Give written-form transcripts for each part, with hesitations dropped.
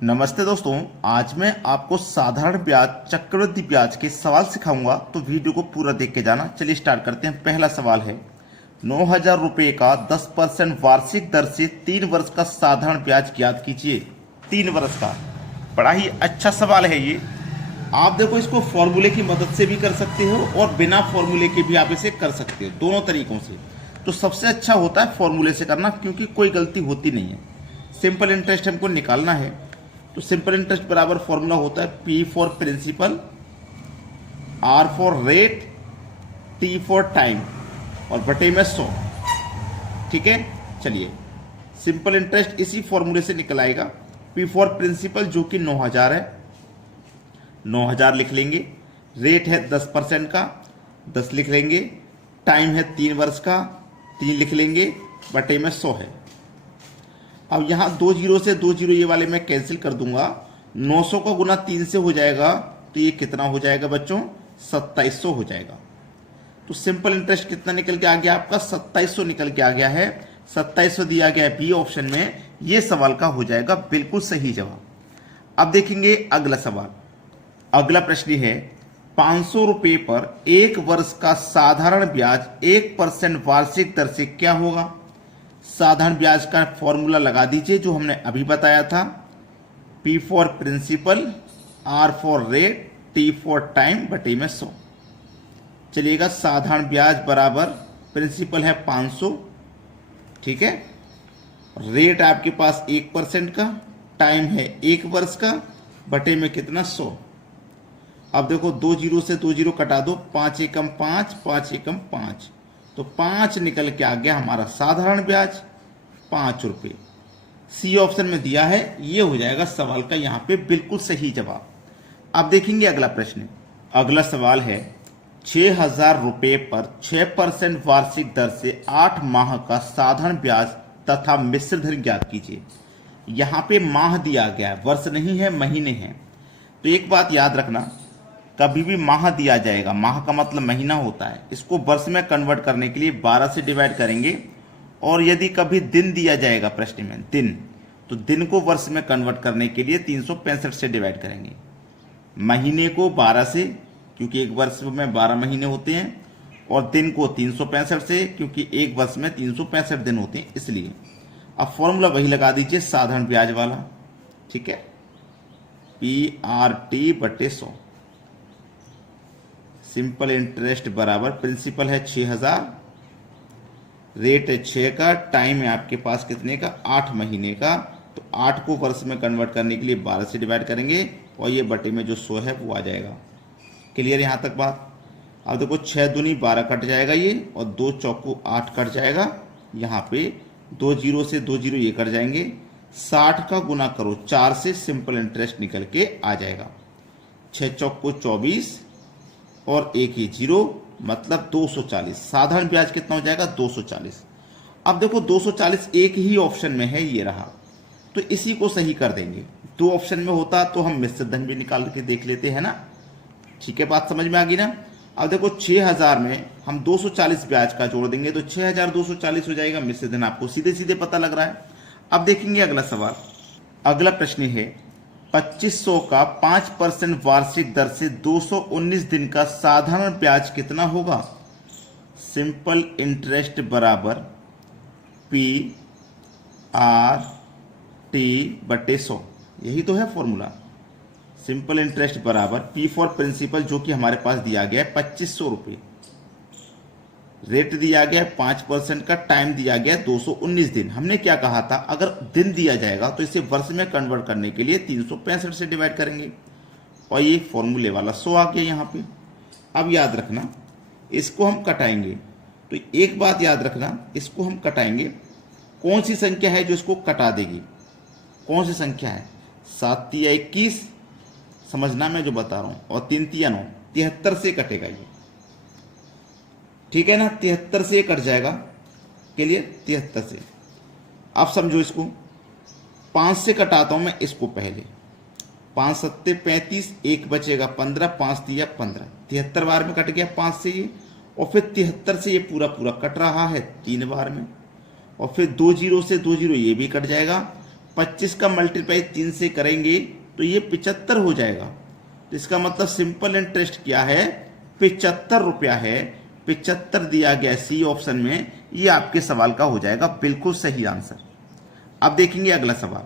नमस्ते दोस्तों। आज मैं आपको साधारण ब्याज चक्रवृद्धि ब्याज के सवाल सिखाऊंगा, तो वीडियो को पूरा देख के जाना। चलिए स्टार्ट करते हैं। पहला सवाल है 9,000 रुपये का 10% वार्षिक दर से 3 वर्ष का साधारण ब्याज ज्ञात कीजिए। 3 वर्ष का बड़ा ही अच्छा सवाल है ये। आप देखो, इसको फॉर्मूले की मदद से भी कर सकते हो और बिना फॉर्मूले के भी आप इसे कर सकते हो, दोनों तरीकों से। तो सबसे अच्छा होता है फॉर्मूले से करना, क्योंकि कोई गलती होती नहीं है। सिंपल इंटरेस्ट हमको निकालना है, तो सिंपल इंटरेस्ट बराबर फॉर्मूला होता है P for principal, R for rate, T for time और बटे में 100। ठीक है, चलिए सिंपल इंटरेस्ट इसी फॉर्मूले से निकल आएगा। P फॉर प्रिंसिपल जो कि 9,000 है, 9,000 लिख लेंगे। रेट है 10% का, 10 लिख लेंगे। टाइम है 3 वर्ष का, 3 लिख लेंगे। बटे में 100 है। अब यहाँ 2 जीरो से 2 जीरो ये वाले मैं कैंसिल कर दूंगा। 900 का गुना 3 से हो जाएगा, तो ये कितना हो जाएगा बच्चों? 2700 हो जाएगा। तो सिंपल इंटरेस्ट कितना निकल के आ गया आपका? 2700 निकल के आ गया है। 2700 दिया गया है बी ऑप्शन में। ये सवाल का हो जाएगा बिल्कुल सही जवाब। अब देखेंगे अगला सवाल। अगला प्रश्न है 500 रुपये पर 1 वर्ष का साधारण ब्याज 1% वार्षिक दर से क्या होगा? साधारण ब्याज का फॉर्मूला लगा दीजिए जो हमने अभी बताया था। P for principal, R for rate, T for time बटे में 100। चलिएगा, साधारण ब्याज बराबर प्रिंसिपल है 500, ठीक है। रेट आपके पास 1% का, टाइम है 1 वर्ष का, बटे में कितना? 100। अब देखो 2 जीरो से 2 जीरो कटा दो, 5 एकम 5, 5 एकम 5, तो 5 निकल के आ गया हमारा साधारण ब्याज 5 रुपये। सी ऑप्शन में दिया है, ये हो जाएगा सवाल का यहाँ पे बिल्कुल सही जवाब। अब देखेंगे अगला प्रश्न। अगला सवाल है 6,000 रुपये पर 6% वार्षिक दर से 8 माह का साधारण ब्याज तथा मिश्र धन ज्ञात कीजिए। यहाँ पे माह दिया गया है, वर्ष नहीं है, महीने हैं। तो एक बात याद रखना, कभी भी माह दिया जाएगा, माह का मतलब महीना होता है, इसको वर्ष में कन्वर्ट करने के लिए 12 से डिवाइड करेंगे। और यदि कभी दिन दिया जाएगा प्रश्न में दिन, तो दिन को वर्ष में कन्वर्ट करने के लिए 365 से डिवाइड करेंगे। महीने को 12 से, क्योंकि एक वर्ष में 12 महीने होते हैं, और दिन को 365 से, क्योंकि एक वर्ष में 365 दिन होते हैं, इसलिए। अब फॉर्मूला वही लगा दीजिए, साधारण ब्याज वाला, ठीक है। PRT बटे 100। सिंपल इंटरेस्ट बराबर प्रिंसिपल है 6,000, रेट है 6 का, टाइम है आपके पास कितने का? 8 महीने का। तो 8 को वर्ष में कन्वर्ट करने के लिए 12 से डिवाइड करेंगे, और ये बटे में जो 100 है वो आ जाएगा। क्लियर यहाँ तक बात? अब देखो 6 दूनी 12 कट जाएगा ये, और 2 चौको 8 कट जाएगा। यहाँ पे 2 जीरो से 2 जीरो ये कट जाएंगे। 60 का गुना करो 4 से, सिंपल इंटरेस्ट निकल के आ जाएगा। 6 चौको 24 और 1 ही जीरो, मतलब 240। साधारण ब्याज कितना हो जाएगा? 240। अब देखो 240 एक ही ऑप्शन में है, ये रहा, तो इसी को सही कर देंगे। 2 ऑप्शन में होता तो हम मिश्र धन भी निकाल के देख लेते हैं ना। ठीक है, बात समझ में आ गई ना। अब देखो 6,000 में हम 240 ब्याज का जोड़ देंगे, तो 6,240 हो जाएगा। मिश्र धन आपको सीधे सीधे पता लग रहा है। अब देखेंगे अगला सवाल। अगला प्रश्न है 2500 का 5% वार्षिक दर से 219 दिन का साधारण ब्याज कितना होगा? सिंपल इंटरेस्ट बराबर PRT बटे 100। यही तो है फॉर्मूला। सिंपल इंटरेस्ट बराबर P फॉर प्रिंसिपल जो कि हमारे पास दिया गया है 2500 रुपये, रेट दिया गया 5% का, टाइम दिया गया 219 दिन। हमने क्या कहा था? अगर दिन दिया जाएगा तो इसे वर्ष में कन्वर्ट करने के लिए 365 से डिवाइड करेंगे, और ये फॉर्मूले वाला 100 आ गया यहाँ पे। अब याद रखना, इसको हम कटाएंगे, तो एक बात याद रखना, इसको हम कटाएंगे। कौन सी संख्या है जो इसको कटा देगी? कौन सी संख्या है? 7 तिया 21, समझना मैं जो बता रहा हूँ, और 3 तिया 9, 73 से कटेगा ये, ठीक है ना। 73 से कट जाएगा, के लिए 73 से। अब समझो इसको, 5 से कटाता हूं मैं इसको पहले। 5 सत्ते 35, 1 बचेगा 15, 5 तिया 15, 73 बार में कट गया 5 से ये, और फिर 73 से ये पूरा पूरा कट रहा है 3 बार में, और फिर 2 जीरो से 2 जीरो ये भी कट जाएगा। 25 का मल्टीप्लाई 3 से करेंगे तो ये 75 हो जाएगा। तो इसका मतलब सिंपल इंटरेस्ट क्या है, 75 रुपया है। 75 दिया गया सी ऑप्शन में, ये आपके सवाल का हो जाएगा बिल्कुल सही आंसर। अब देखेंगे अगला सवाल।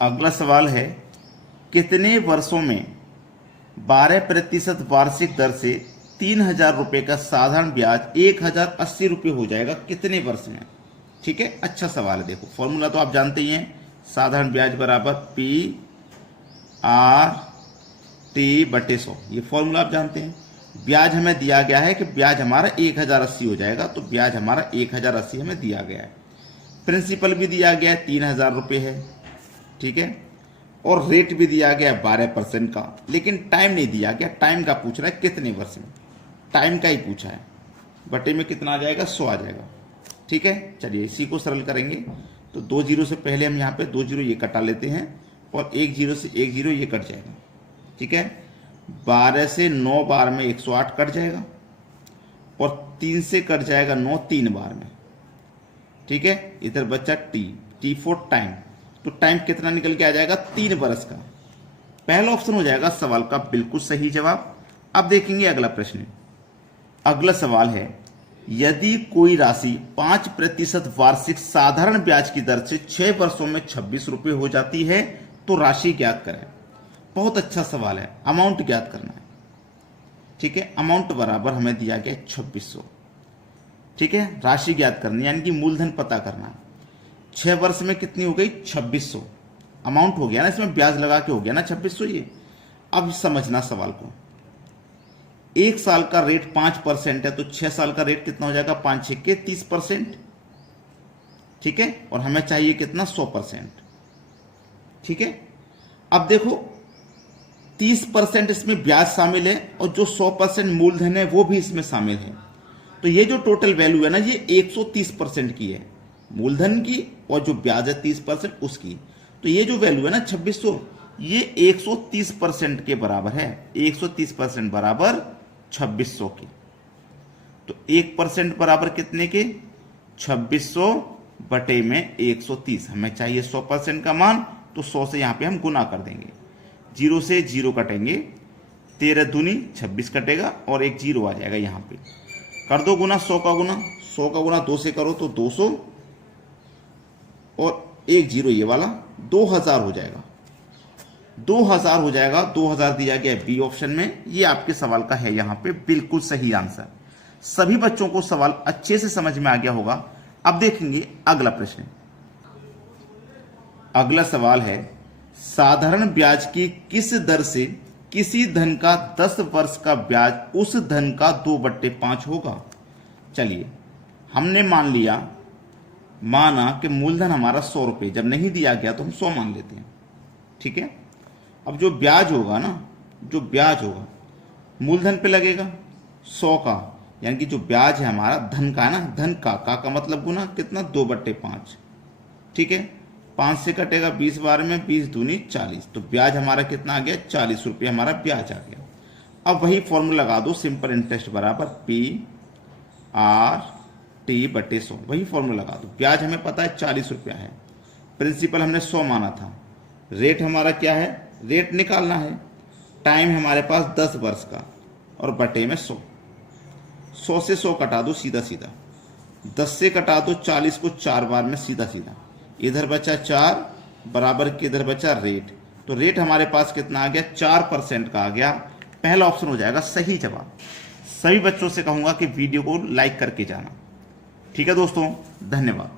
अगला सवाल है, कितने वर्षों में 12% वार्षिक दर से 3000 रुपये का साधारण ब्याज 1080 रुपये हो जाएगा, कितने वर्ष में? ठीक है, अच्छा सवाल है। देखो फॉर्मूला तो आप जानते ही हैं, साधारण ब्याज बराबर P R T बटे 100, ये फॉर्मूला आप जानते हैं। ब्याज हमें दिया गया है कि ब्याज हमारा 1080 हो जाएगा, तो ब्याज हमारा 1080 हमें दिया गया है। प्रिंसिपल भी दिया गया है 3000 रुपये है, ठीक है, और रेट भी दिया गया है 12% का, लेकिन टाइम नहीं दिया गया। टाइम का पूछ रहा है कितने वर्ष में, टाइम का ही पूछा है। बटे में कितना आ जाएगा, 100 आ जाएगा। ठीक है, चलिए इसी को सरल करेंगे। तो 2 जीरो से पहले हम यहाँ पे 2 जीरो ये कटा लेते हैं, और 1 जीरो से 1 जीरो ये कट जाएगा। ठीक है, 12 से 9 बार में 108 कट जाएगा, और 3 से कट जाएगा 9 3 बार में। ठीक है, इधर बचा टी फॉर टाइम, तो टाइम कितना निकल के आ जाएगा, 3 बरस का। पहला ऑप्शन हो जाएगा सवाल का बिल्कुल सही जवाब। अब देखेंगे अगला प्रश्न। अगला सवाल है, यदि कोई राशि 5% वार्षिक साधारण ब्याज की दर से 6 वर्षों में 26 रुपये हो जाती है तो राशि ज्ञात करें। बहुत अच्छा सवाल है, अमाउंट ज्ञात करना है। ठीक है, अमाउंट बराबर हमें दिया गया 2600। ठीक है, राशि ज्ञात करनी यानी कि मूलधन पता करना है। 6 वर्ष में कितनी हो गई, 2600। अमाउंट हो गया ना, इसमें ब्याज लगा के हो गया ना 2600 ये। अब समझना सवाल को, 1 साल का रेट 5% है, तो 6 साल का रेट कितना हो जाएगा, 5 6 के 30%। ठीक है, और हमें चाहिए कितना, 100%। ठीक है, अब देखो 30% इसमें ब्याज शामिल है, और जो 100% मूलधन है वो भी इसमें शामिल है। तो ये जो टोटल वैल्यू है ना, ये 130% की है, मूलधन की, और जो ब्याज है 30% उसकी। तो ये जो वैल्यू है ना 2600, ये 130% के बराबर है। 130% बराबर 2600 की। तो 1% बराबर कितने के, 2600 बटे में 130। हमें चाहिए 100% का मान, तो 100 से यहां पे हम गुना कर देंगे। 0 से 0 कटेंगे, 13 दूनी 26 कटेगा, और एक 0 आ जाएगा यहां पे। कर दो गुना 100 का गुना, 100 का गुना 2 से करो तो 200, और एक 0 ये वाला, 2000 हो जाएगा। 2000 हो जाएगा। 2000 दिया गया है बी ऑप्शन में। ये आपके सवाल का है यहां पे बिल्कुल सही आंसर। सभी बच्चों को सवाल अच्छे से समझ में आ गया होगा। अब देखेंगे अगला प्रश्न। अगला सवाल है, साधारण ब्याज की किस दर से किसी धन का 10 वर्ष का ब्याज उस धन का 2/5 होगा। चलिए, हमने माना कि मूलधन हमारा 100 रुपये, जब नहीं दिया गया तो हम 100 मान लेते हैं। ठीक है, अब जो ब्याज होगा ना, जो ब्याज होगा मूलधन पे लगेगा 100 का, यानी कि जो ब्याज है हमारा धन का है ना, धन का मतलब गुना कितना, 2/5। ठीक है, 5 से कटेगा 20 बार में, 20 दूनी 40। तो ब्याज हमारा कितना आ गया, 40 रुपये हमारा ब्याज आ गया। अब वही फॉर्मूला लगा दो, सिंपल इंटरेस्ट बराबर PRT बटे 100। वही फॉर्मूला लगा दो। ब्याज हमें पता है 40 रुपया है, प्रिंसिपल हमने 100 माना था, रेट हमारा क्या है, रेट निकालना है, टाइम हमारे पास 10 वर्ष का, और बटे में 100। 100 से 100 कटा दो सीधा सीधा, 10 से कटा दो 40 को 4 बार में सीधा सीधा, इधर बचा 4 बराबर के इधर बचा रेट। तो रेट हमारे पास कितना आ गया, 4% का आ गया। पहला ऑप्शन हो जाएगा सही जवाब। सभी बच्चों से कहूंगा कि वीडियो को लाइक करके जाना। ठीक है दोस्तों, धन्यवाद।